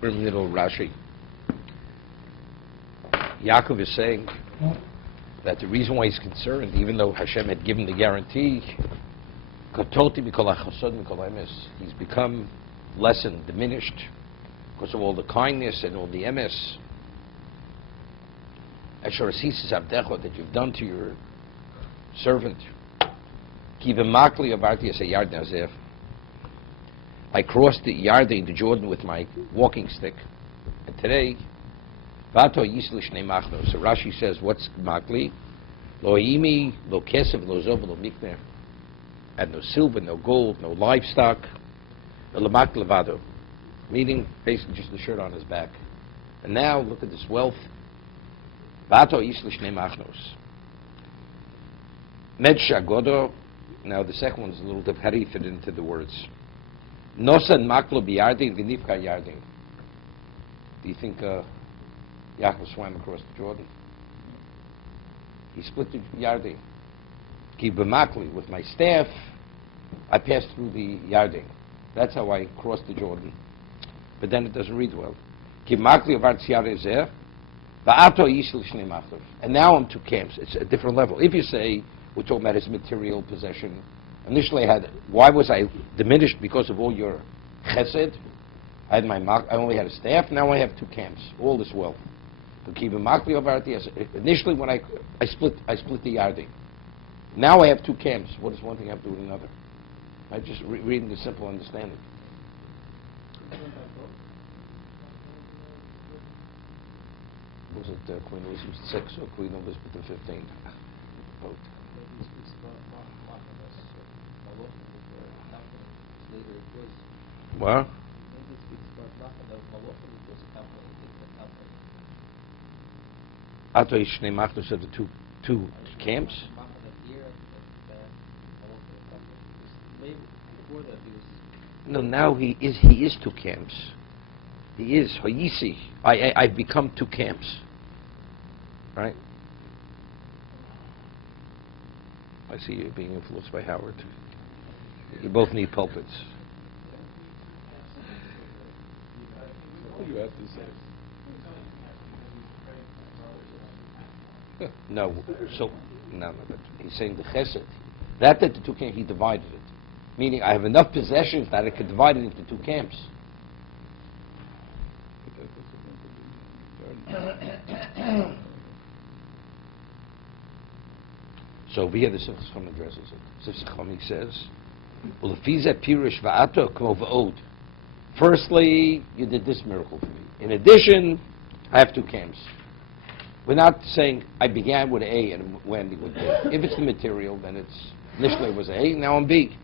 We're in the middle of Rashi. Yaakov is saying that the reason why he's concerned, even though Hashem had given the guarantee, he's become lessened, diminished, because of all the kindness and all the emes that you've done to your servant. I crossed the Yarden, the Jordan, with my walking stick. And today, so Rashi says, what's makli? Lo imi, lo kesef, lo zov, lo mikner. Had no silver, no gold, no livestock. Lamak levado. Meaning, basically just the shirt on his back. And now, look at this wealth. Vato yisli shnei machnos. Med shagodo. Now the second one is a little bit, how do you fit into the words? Nosan maklo biyardin, v'nifka yardin. Do you think Yaakov swam across the Jordan? He split the Yarden. Ki b'makli, with my staff, I passed through the Yarden. That's how I crossed the Jordan. But then it doesn't read well. Ki b'makli avartz Yarden zeh, va'ato yishel shnei machnos. And now I'm two camps. It's a different level. If you say, we're talking about his material possession, initially why was I diminished? Because of all your chesed? I only had a staff, now I have two camps, all this wealth. Initially when I split the Yarden. Now I have two camps. What does one thing have to do with another? I'm just reading the simple understanding. Was it Queen Elizabeth VI or Queen Elizabeth XV? Both. What? Ato Shnei Machnos of the two camps. No, now he is two camps. He is Hayisi. I've become two camps. Right? I see you being influenced by Howard. You both need pulpits. What do you have to say? No, but he's saying the chesed. That the two camps, he divided it. Meaning, I have enough possessions that I could divide it into two camps. So over here, the Sifchas Chum addresses it. Sifchas Chum, he says, firstly, you did this miracle for me. In addition, I have two camps. We're not saying I began with A and went with B. If it's the material, then initially it was A, now I'm B.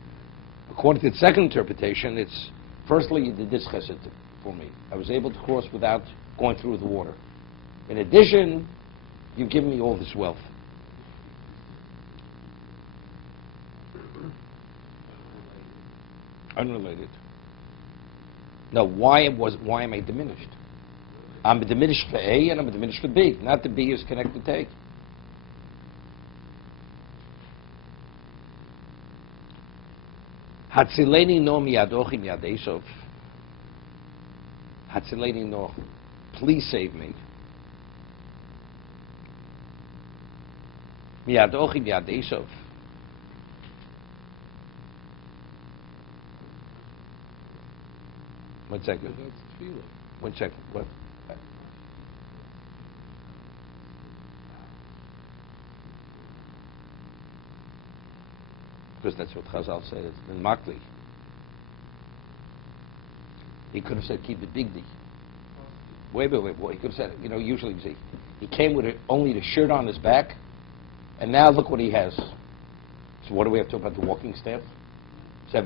According to the second interpretation, it's firstly you did this chesed for me. I was able to cross without going through the water. In addition, you've given me all this wealth. Unrelated. No, why am I diminished? I'm diminished for A and I'm diminished for B. Not the B is connected to A. Hatzileni no miyadochim yad Esov. Hatzileni no. Please save me. Miyadochim yad Esov. One second. One second. What? Because that's what Chazal said. It's in Makli. He could have said, keep it big D. Wait. He could have said, usually he came with only the shirt on his back, and now look what he has. So what do we have to talk about the walking staff? So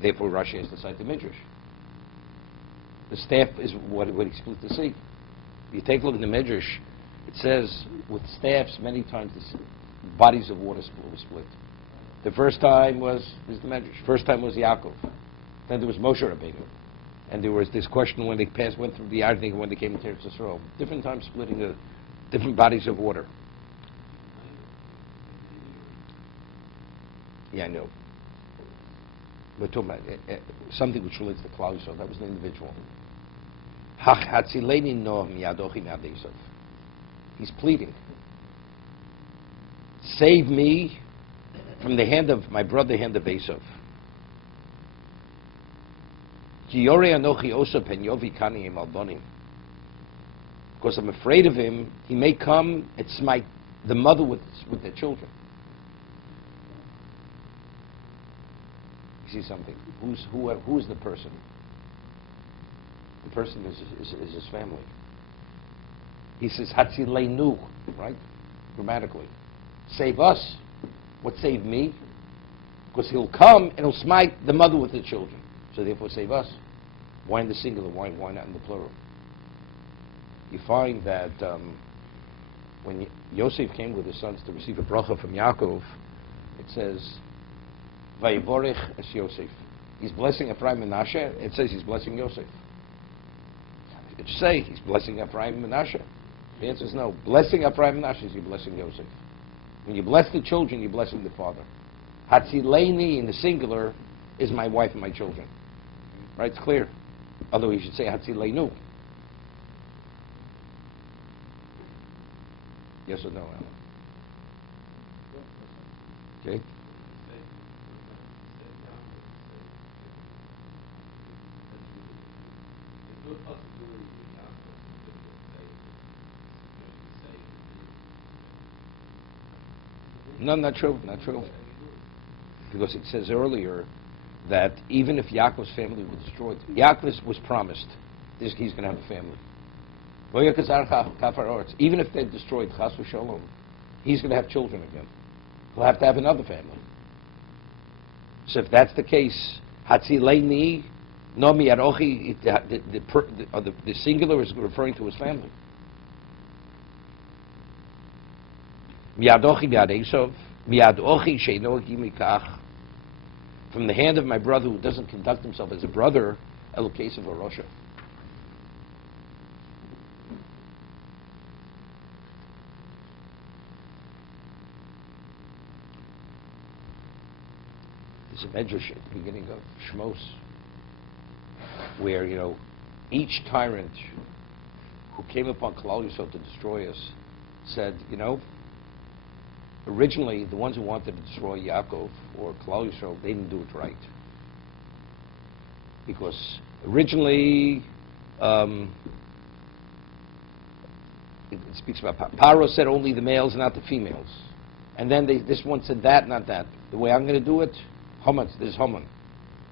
therefore Rashi has to cite the Midrash. The staff is what he split the sea. If you take a look at the Midrash, it says with staffs many times the bodies of water were split. The first time was the Midrash. First time was Yaakov. Then there was Moshe Rabbeinu, and there was this question when they went through the Yarden when they came into Eretz Yisrael. Different times splitting the different bodies of water. Yeah, I know. We're talking about something which relates to Klal Yisrael. That was an individual. He's pleading. Save me from the hand of my brother, hand of Esav. Because I'm afraid of him. He may come and smite the mother with their children. You see something? Who is the person? The person is his family. He says, Hatzileinu, right? Grammatically. Save us. What save me? Because he'll come and he'll smite the mother with the children. So therefore save us. Why in the singular? Why not in the plural? You find that when Yosef came with his sons to receive a bracha from Yaakov, it says, Vayivorech es Yosef. He's blessing Ephraim and Menashe. It says he's blessing Yosef. It say he's blessing Ephraim and Menashe. The answer is no. Blessing Ephraim and Menashe is you're blessing Yosef. When you bless the children, you're blessing the father. Hatzileini in the singular is my wife and my children. Right? It's clear. Although you should say Hatzileinu. Yes or no, Alan? Okay. No, not true, not true. Because it says earlier that even if Yaakov's family was destroyed, Yaakov was promised he's going to have a family. Even if they're destroyed, chas v'shalom, he's going to have children again. He'll have to have another family. So if that's the case, Hatzileini, Nomi Arochi, the singular is referring to his family. Miadochi miad Esav, miad ochi sheino gimikach. From the hand of my brother who doesn't conduct himself as a brother, el kesav arosha. There's a medrash at the beginning of Shmos where, each tyrant who came upon Klal Yisrael to destroy us said, originally the ones who wanted to destroy Yaakov or Klal Yisrael, they didn't do it right. Because originally, it speaks about Paro said only the males, not the females. And then this one said that, not that. The way I'm going to do it, Haman, there's Haman.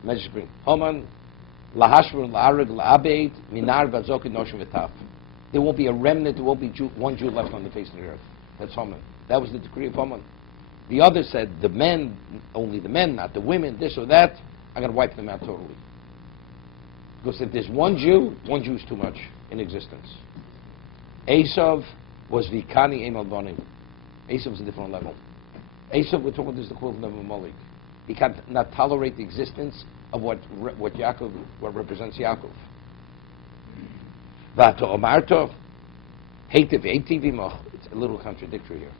Medrash bring Haman, lahashver la'arig la'abed minar v'azokin noshem v'taf. There won't be a remnant. There won't be one Jew left on the face of the earth. That's Haman. That was the decree of Haman. The other said the men, only the men, not the women. This or that. I'm going to wipe them out totally. Because if there's one Jew is too much in existence. Esav was vikani emal bonim. Esav was a different level. Esav, we're talking, this is the equivalent of a Malik. He cannot tolerate the existence of what represents Yaakov. Vato omarto, heitiv eitivimoch. It's a little contradictory here.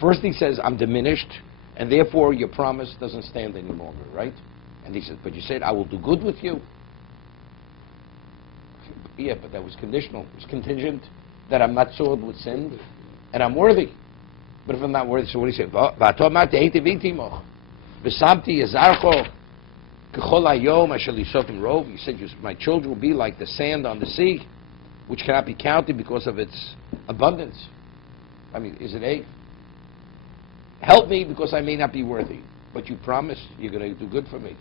First he says, I'm diminished, and therefore your promise doesn't stand any longer, right? And he says, but you said, I will do good with you. Yeah, but that was conditional. It was contingent that I'm not soiled with sin, and I'm worthy. But if I'm not worthy, so what do you say? Vato omarto heitiv eitivimoch. V'samti yazarcho k'chol hayom asher lisofim rov. You said my children will be like the sand on the sea, which cannot be counted because of its abundance. I mean, is it A? Help me because I may not be worthy, but you promise you're going to do good for me.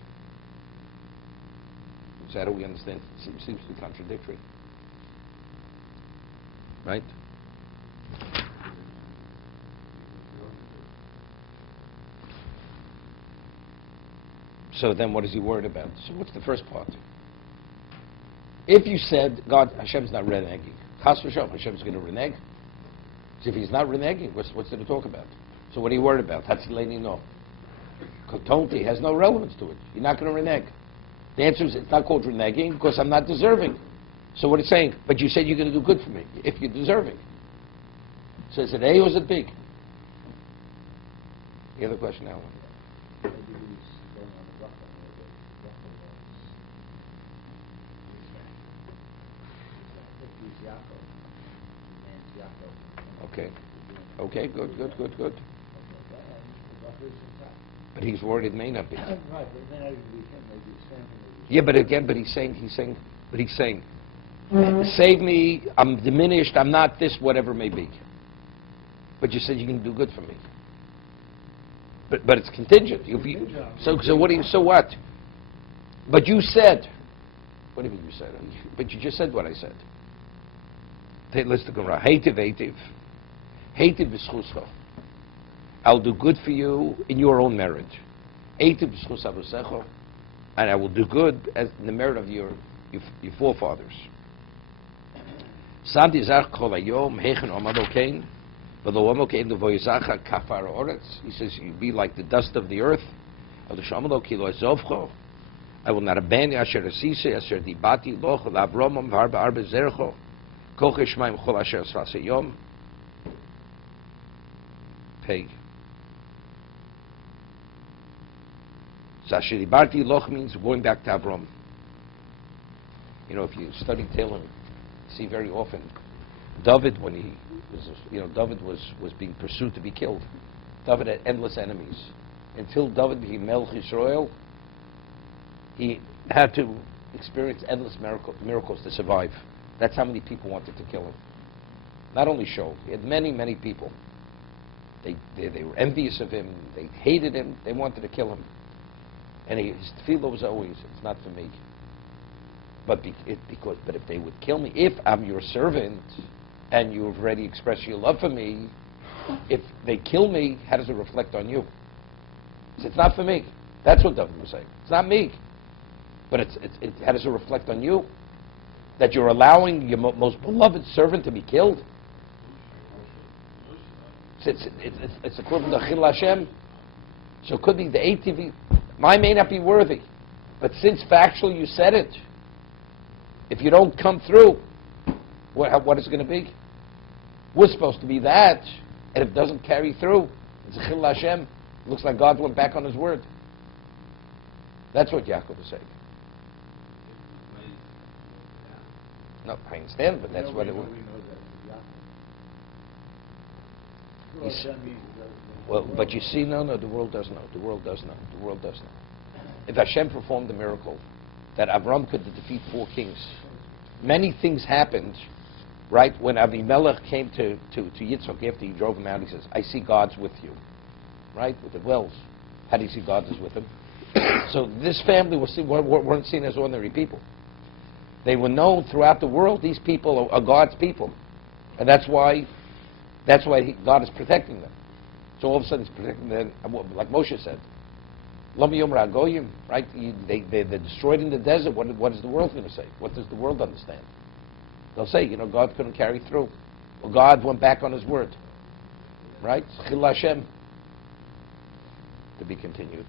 So how do we understand? It seems to be contradictory. Right? So then what is he worried about? So what's the first part? If you said, God, Hashem's not reneging, Chas v'shalom, Hashem's going to renege? So if he's not reneging, what's there to talk about? So what are you worried about? Hatzileini no. Kotonti has no relevance to it. You're not going to renege. The answer is it's not called reneging because I'm not deserving. So what it's saying, but you said you're going to do good for me if you're deserving. So is it A or is it big? The other question now. Okay. Okay, good. But he's worried it may not be. Yeah, but he's saying, save me, I'm diminished, I'm not this, whatever it may be. But you said you can do good for me. But it's contingent. So what? But you said, what do you mean you said? But you just said what I said. Let's look around. Heitiv b'schuscha. I'll do good for you in your own marriage. Heitiv b'schus avusecha. And I will do good as in the merit of your forefathers. Santi zach kol hayom hechen omado kain. He says, you be like the dust of the earth. I will not abandon asher asise, asher dibati loch, lavromam varba arbe zercho, koch eshmaim chol asher asrase yom. Pay. So asher dibati loch means going back to Avram. You know, if you study Tehillim, you see very often David, when he was, David was being pursued to be killed. David had endless enemies. Until David became Melech Yisrael, he had to experience endless miracles to survive. That's how many people wanted to kill him. Not only Shaul, he had many people. They were envious of him. They hated him. They wanted to kill him. And his tefillah was always, it's not for me. But if they would kill me, if I'm your servant, and you've already expressed your love for me, if they kill me, how does it reflect on you? It's not for me. That's what David was saying. It's not me. But how does it reflect on you? That you're allowing your most beloved servant to be killed? It's equivalent to Chil Hashem. So it could be the ATV. Mine may not be worthy. But since factually you said it, if you don't come through, what is it going to be? We're supposed to be that, and if it doesn't carry through, it's a Chil Hashem. It looks like God went back on His word. That's what Yaakov is saying. No, I understand, but that's what it was. Well, but you see, no, the world does know. The world does know. If Hashem performed the miracle that Avram could defeat 4 kings, many things happened. Right, when Avimelech came to Yitzchak after he drove him out, he says, I see God's with you. Right, with the wells. How do you see God is with him? So this family weren't seen as ordinary people. They were known throughout the world, these people are God's people. And that's why God is protecting them. So all of a sudden he's protecting them, like Moshe said. Right, they're destroyed in the desert. What is the world going to say? What does the world understand? They'll say, God couldn't carry through. Well, God went back on His word. Right? Chil Hashem. To be continued.